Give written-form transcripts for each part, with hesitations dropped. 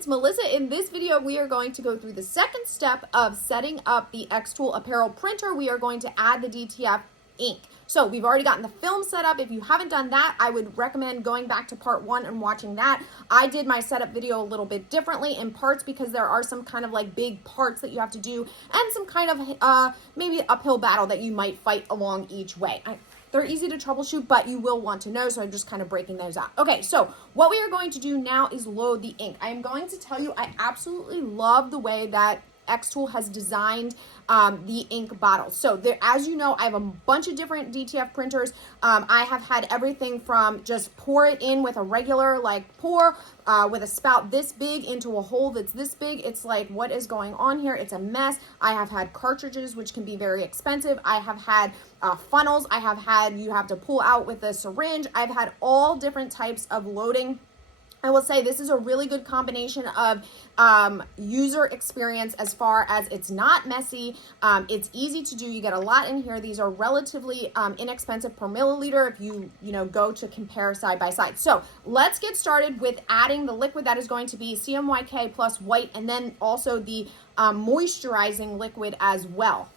it's Melissa. In this video, we are going to go through the second step of setting up the xtool Apparel printer. We are going to add the DTF ink. So we've already gotten the film set up. If you haven't done that, I would recommend going back to part 1 and watching that. I did my setup video a little bit differently in parts because there are some kind of like big parts that you have to do and some kind of maybe uphill battle that you might fight along each way. They're easy to troubleshoot, but you will want to know, so I'm just kind of breaking those out. Okay, so what we are going to do now is load the ink. I am going to tell you I absolutely love the way that xtool has designed the ink bottles. So there, as you know, I have a bunch of different DTF printers. I have had everything from just pour it in with a regular like pour with a spout this big into a hole that's this big. It's like, what is going on here? It's a mess. I have had cartridges, which can be very expensive. I have had funnels. I have had, you have to pull out with a syringe. I've had all different types of loading. I will say this is a really good combination of user experience as far as it's not messy, it's easy to do, you get a lot in here. These are relatively inexpensive per milliliter if you go to compare side by side. So let's get started with adding the liquid that is going to be CMYK plus white, and then also the moisturizing liquid as well.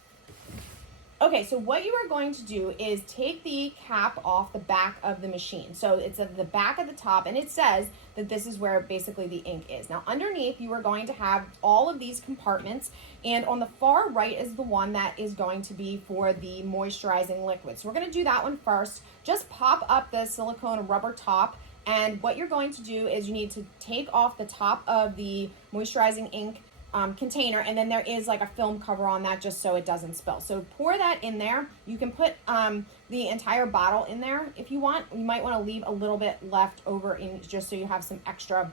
Okay, so what you are going to do is take the cap off the back of the machine. So it's at the back of the top, and it says that this is where basically the ink is. Now underneath, you are going to have all of these compartments, and on the far right is the one that is going to be for the moisturizing liquid. So we're going to do that one first. Just pop up the silicone rubber top, and what you're going to do is you need to take off the top of the moisturizing ink container, and then there is like a film cover on that just so it doesn't spill. So pour that in there. You can put the entire bottle in there if you want. You might want to leave a little bit left over in just so you have some extra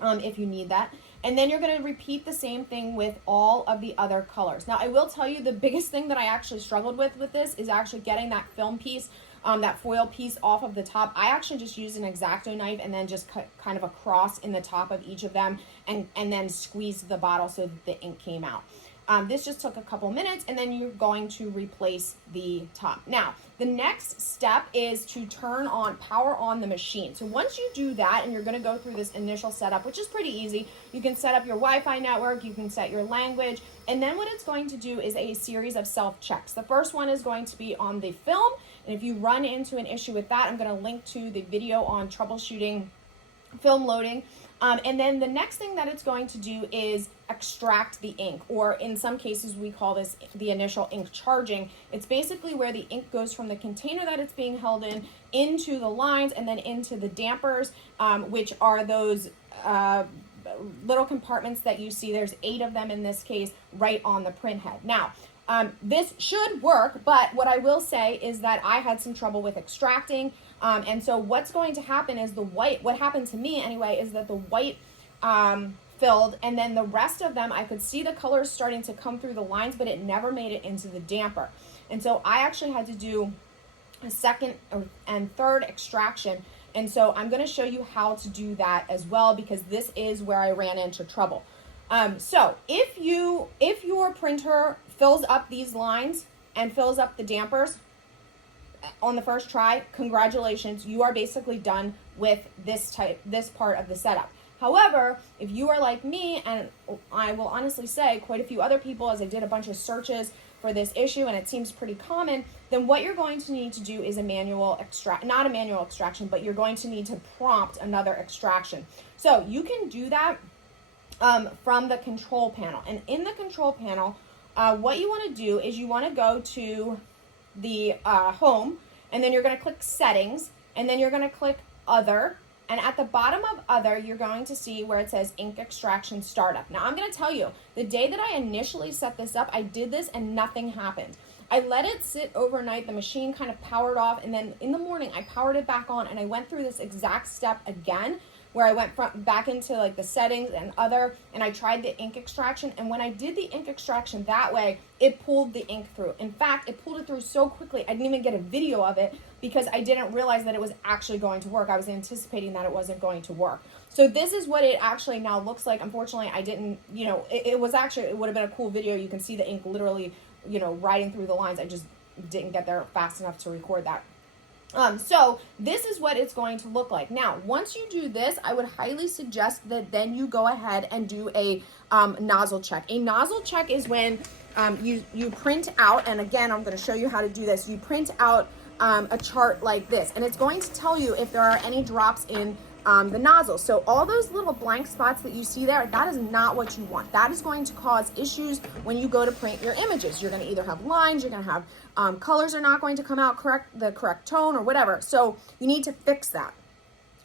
if you need that. And then you're going to repeat the same thing with all of the other colors. Now I will tell you the biggest thing that I actually struggled with this is actually getting that film piece, that foil piece off of the top. I actually just used an X-Acto knife and then just cut kind of a cross in the top of each of them and then squeezed the bottle so that the ink came out. This just took a couple minutes, and then you're going to replace the top. Now, the next step is to power on the machine. So once you do that, and you're going to go through this initial setup, which is pretty easy, you can set up your Wi-Fi network, you can set your language, and then what it's going to do is a series of self-checks. The first one is going to be on the film, and if you run into an issue with that, I'm going to link to the video on troubleshooting film loading. And then the next thing that it's going to do is extract the ink, or in some cases we call this the initial ink charging. It's basically where the ink goes from the container that it's being held in into the lines and then into the dampers, which are those little compartments that you see. There's 8 of them in this case right on the print head. Now, this should work, but what I will say is that I had some trouble with extracting. And so what's going to happen is what happened to me anyway, is that the white filled, and then the rest of them, I could see the colors starting to come through the lines, but it never made it into the damper. And so I actually had to do a second and third extraction. And so I'm going to show you how to do that as well, because this is where I ran into trouble. So if your printer fills up these lines and fills up the dampers on the first try, congratulations, you are basically done with this part of the setup. However, if you are like me, and I will honestly say quite a few other people, as I did a bunch of searches for this issue and it seems pretty common, then what you're going to need to do is not a manual extraction, but you're going to need to prompt another extraction. So you can do that from the control panel. And in the control panel, what you want to do is you want to go to the home, and then you're going to click settings, and then you're going to click other, and at the bottom of other you're going to see where it says ink extraction startup. Now I'm going to tell you, the day that I initially set this up, I did this and nothing happened. I let it sit overnight, the machine kind of powered off, and then in the morning I powered it back on, and I went through this exact step again, where I went back into like the settings and other, and I tried the ink extraction, and when I did the ink extraction that way, it pulled the ink through. In fact, it pulled it through so quickly, I didn't even get a video of it because I didn't realize that it was actually going to work. I was anticipating that it wasn't going to work. So this is what it actually now looks like. Unfortunately, I didn't, it would have been a cool video. You can see the ink literally, riding through the lines. I just didn't get there fast enough to record that. So this is what it's going to look like. Now, once you do this, I would highly suggest that then you go ahead and do a nozzle check. A nozzle check is when you print out, and again, I'm going to show you how to do this. You print out a chart like this, and it's going to tell you if there are any drops in the nozzle. So all those little blank spots that you see there, that is not what you want. That is going to cause issues when you go to print your images. You're going to either have lines, you're going to have colors are not going to come out the correct tone or whatever. So you need to fix that.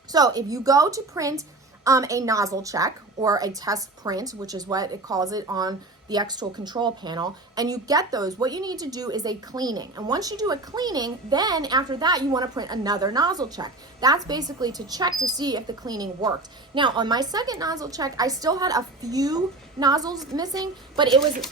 So if you go to print a nozzle check or a test print, which is what it calls it on the xtool control panel, and you get those, what you need to do is a cleaning. And once you do a cleaning, then after that, you want to print another nozzle check. That's basically to check to see if the cleaning worked. Now, on my second nozzle check, I still had a few nozzles missing, but it was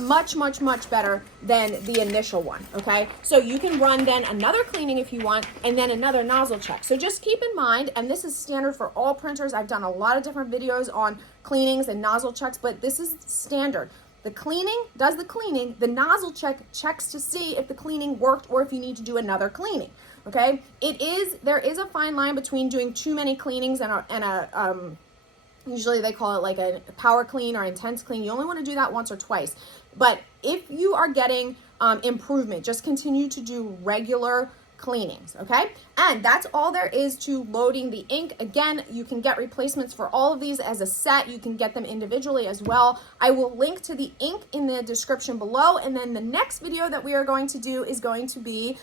much, much, much better than the initial one, okay? So you can run then another cleaning if you want, and then another nozzle check. So just keep in mind, and this is standard for all printers. I've done a lot of different videos on cleanings and nozzle checks, but this is standard. The cleaning does the cleaning, the nozzle check checks to see if the cleaning worked or if you need to do another cleaning, okay? There is a fine line between doing too many cleanings and usually they call it like a power clean or intense clean. You only want to do that once or twice. But if you are getting improvement, just continue to do regular cleanings, okay? And that's all there is to loading the ink. Again, you can get replacements for all of these as a set. You can get them individually as well. I will link to the ink in the description below. And then the next video that we are going to do is going to be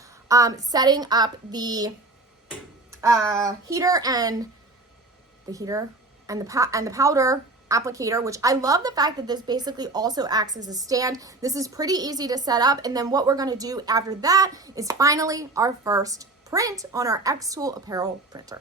setting up the heater and the powder applicator, which I love the fact that this basically also acts as a stand. This is pretty easy to set up. And then what we're going to do after that is finally our first print on our xtool Apparel printer.